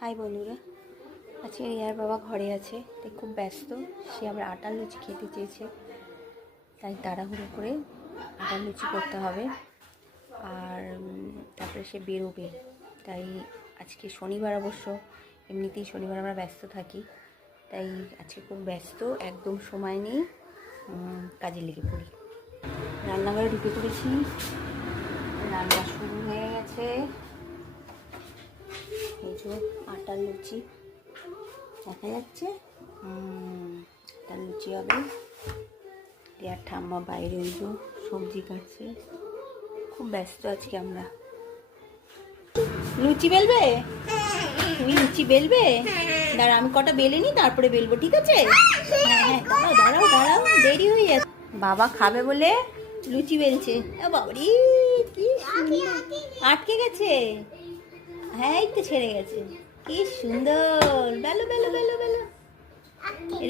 High বন্ধুরা, আজকে রিয়ার বাবা ঘরে আছে, তাই খুব ব্যস্ত। সে আবার আটার লুচি খেতে চেয়েছে, তাই তাড়াহুড়ো করে আটার লুচি করতে হবে। আর তারপরে সে বেরোবে, তাই আজকে শনিবার, অবশ্য এমনিতেই শনিবার আমরা ব্যস্ত থাকি, তাই আজকে খুব ব্যস্ত, একদম সময় নেই, কাজে লেগে পড়ি। রান্নাঘরে ঢুকে পড়েছি, রান্না শুরু হয়ে গেছে। এই যে আটার লুচি দেখা যাচ্ছে, আটার লুচি হবে। আর ঠাম্মা বাইরে ওই যে সবজি কাটছে, খুব ব্যস্ত আজকে আমরা। লুচি বেলবে? তুমি লুচি বেলবে? দাঁড়া, আমি কটা বেলে নি, তারপরে বেলবো, ঠিক আছে? হ্যাঁ হ্যাঁ, দাঁড়াও দাঁড়াও দাঁড়াও, দেরি হয়ে যাচ্ছে। বাবা খাবে বলে লুচি বেলছে। বাবারি, কি আটকে গেছে। হ্যাঁ, এই তো ছেড়ে গেছে, কি সুন্দর। বেলো বেলো বেলো বেলো।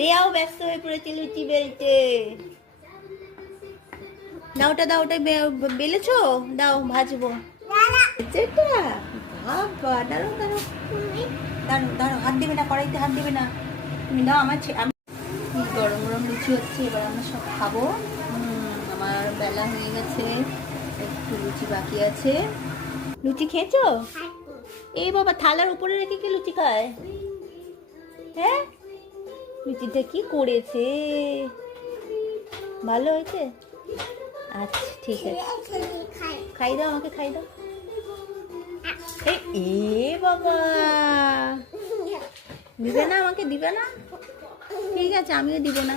রেয়াও ব্যস্ত হয়ে পড়েছে লুচি বেলতে। দাও ওটা, দাও ওটা, বেলেছো দাও, ভাজবো। বাবা, দাঁড়াও দাঁড়াও দাঁড়াও দাঁড়াও, হাত দেবে না, কড়াইতে হাত দেবে না। তুমি দাও আমার, আমি গরম গরম লুচি হচ্ছে, এবার আমরা সব খাবো। আমার বেলা হয়ে গেছে, একটু লুচি বাকি আছে। লুচি খেয়েছো? এই বাবা, থালার উপরে রেখে কি লুচি খায়? হ্যাঁ, লুচিটা কি করেছে, ভালো হয়েছে? আচ্ছা ঠিক আছে, খাই দাও আমাকে, খাই দাও। এ বাবা, দিবে না আমাকে, দিবে না? ঠিক আছে, আমিও দিব না।